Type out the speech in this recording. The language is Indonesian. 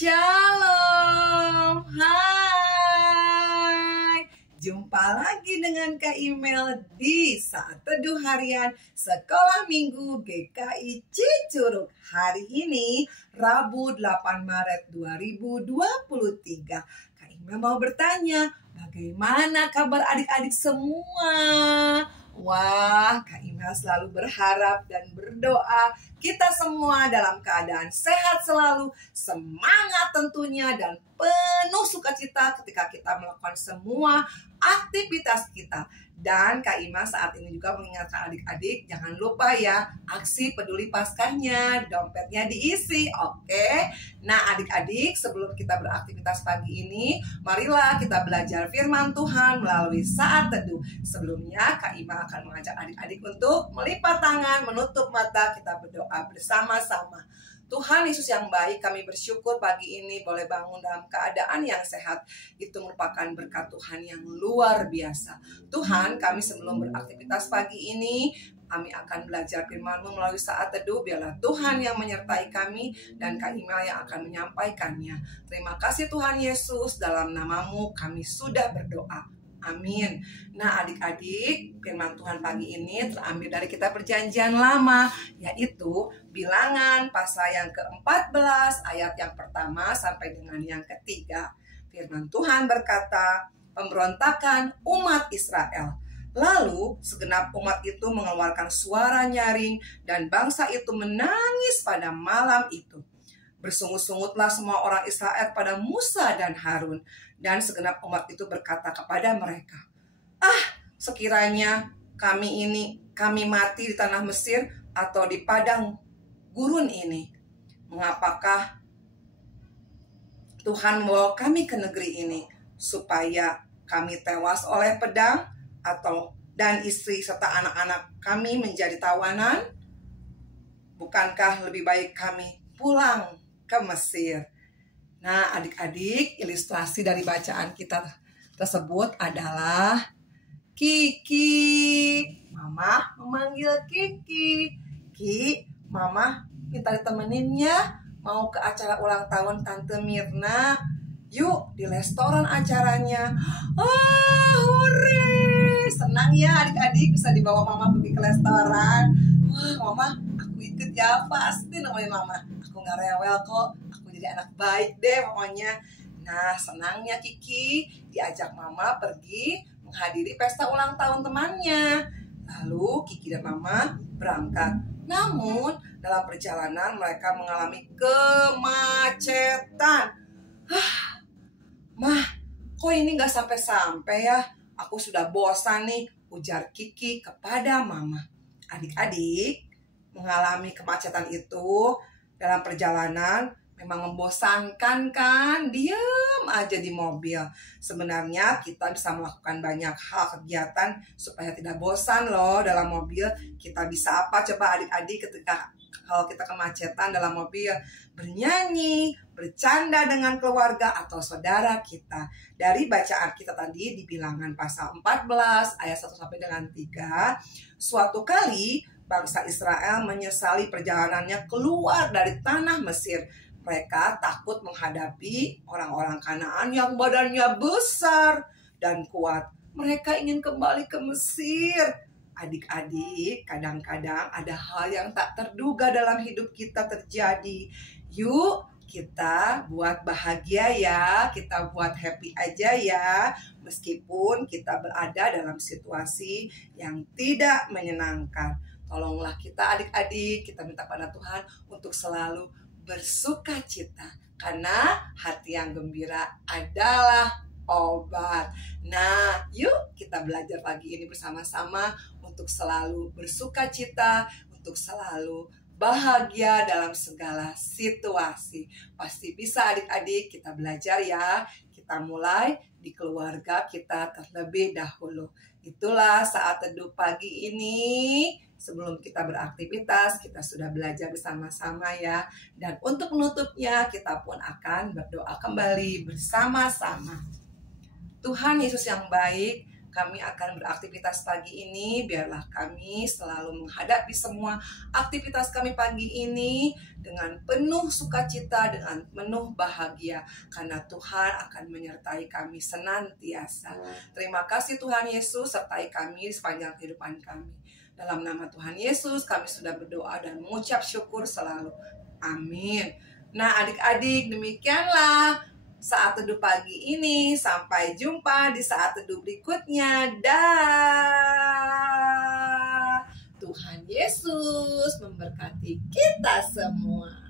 Shalom, hai. Jumpa lagi dengan Kak Imel di Saat Teduh Harian Sekolah Minggu GKI Cicurug. Hari ini Rabu 8 Maret 2023. Kak Imel mau bertanya, bagaimana kabar adik-adik semua? Wah, Kak Imel selalu berharap dan berdoa kita semua dalam keadaan sehat selalu, semangat tentunya, dan penuh sukacita ketika kita melakukan semua aktivitas kita. Dan Kak Ima saat ini juga mengingatkan adik-adik, jangan lupa ya, aksi peduli Paskahnya, dompetnya diisi, oke? Nah adik-adik, sebelum kita beraktivitas pagi ini, marilah kita belajar firman Tuhan melalui saat teduh. Sebelumnya Kak Ima akan mengajak adik-adik untuk melipat tangan, menutup mata, kita berdoa bersama-sama. Tuhan Yesus yang baik, kami bersyukur pagi ini boleh bangun dalam keadaan yang sehat. Itu merupakan berkat Tuhan yang luar biasa. Tuhan, kami sebelum beraktivitas pagi ini, kami akan belajar firman-Mu melalui saat teduh. Biarlah Tuhan yang menyertai kami dan Kak Ima yang akan menyampaikannya. Terima kasih Tuhan Yesus, dalam nama-Mu kami sudah berdoa. Amin. Nah adik-adik, firman Tuhan pagi ini terambil dari kitab Perjanjian Lama, yaitu Bilangan pasal yang ke-14 ayat yang pertama sampai dengan yang ketiga. Firman Tuhan berkata, pemberontakan umat Israel. Lalu segenap umat itu mengeluarkan suara nyaring dan bangsa itu menangis pada malam itu. Bersungut-sungutlah semua orang Israel pada Musa dan Harun. Dan segenap umat itu berkata kepada mereka, sekiranya kami mati di tanah Mesir atau di padang gurun ini. Mengapakah Tuhan membawa kami ke negeri ini? Supaya kami tewas oleh pedang dan istri serta anak-anak kami menjadi tawanan? Bukankah lebih baik kami pulang ke Mesir? Nah adik-adik, ilustrasi dari bacaan kita tersebut adalah Kiki. Mama memanggil Kiki. Ki, Mama minta ditemenin ya, mau ke acara ulang tahun Tante Mirna. Yuk di restoran acaranya. Hore, senang ya adik-adik bisa dibawa Mama pergi ke restoran. Wah Mama, aku ikut ya, pasti nemenin Mama. Aku gak rewel kok, aku jadi anak baik deh pokoknya. Nah senangnya Kiki diajak Mama pergi menghadiri pesta ulang tahun temannya. Lalu Kiki dan Mama berangkat. Namun dalam perjalanan mereka mengalami kemacetan. Mah, kok ini gak sampai-sampai ya? Aku sudah bosan nih, ujar Kiki kepada Mama. Adik-adik, mengalami kemacetan itu dalam perjalanan memang membosankan kan? Diam aja di mobil. Sebenarnya kita bisa melakukan banyak hal kegiatan supaya tidak bosan loh dalam mobil. Kita bisa apa coba adik-adik kalau kita kemacetan dalam mobil? Bernyanyi, bercanda dengan keluarga atau saudara kita. Dari bacaan kita tadi di Bilangan pasal 14 ayat 1 sampai dengan 3, suatu kali bangsa Israel menyesali perjalanannya keluar dari tanah Mesir. Mereka takut menghadapi orang-orang Kanaan yang badannya besar dan kuat. Mereka ingin kembali ke Mesir. Adik-adik, kadang-kadang ada hal yang tak terduga dalam hidup kita terjadi. Yuk, kita buat bahagia ya, kita buat happy aja ya, meskipun kita berada dalam situasi yang tidak menyenangkan. Tolonglah kita adik-adik, kita minta pada Tuhan untuk selalu bersuka cita, karena hati yang gembira adalah obat. Nah, yuk kita belajar pagi ini bersama-sama untuk selalu bersuka cita, untuk selalu bahagia dalam segala situasi. Pasti bisa adik-adik, kita belajar ya. Kita mulai di keluarga kita terlebih dahulu. Itulah saat teduh pagi ini. Sebelum kita beraktivitas, kita sudah belajar bersama-sama ya. Dan untuk menutupnya, kita pun akan berdoa kembali bersama-sama. Tuhan Yesus yang baik, kami akan beraktivitas pagi ini. Biarlah kami selalu menghadapi semua aktivitas kami pagi ini dengan penuh sukacita, dengan penuh bahagia, karena Tuhan akan menyertai kami senantiasa. Terima kasih Tuhan Yesus, sertai kami sepanjang kehidupan kami. Dalam nama Tuhan Yesus kami sudah berdoa dan mengucap syukur selalu. Amin. Nah adik-adik, demikianlah saat teduh pagi ini. Sampai jumpa di saat teduh berikutnya. Dah. Tuhan Yesus memberkati kita semua.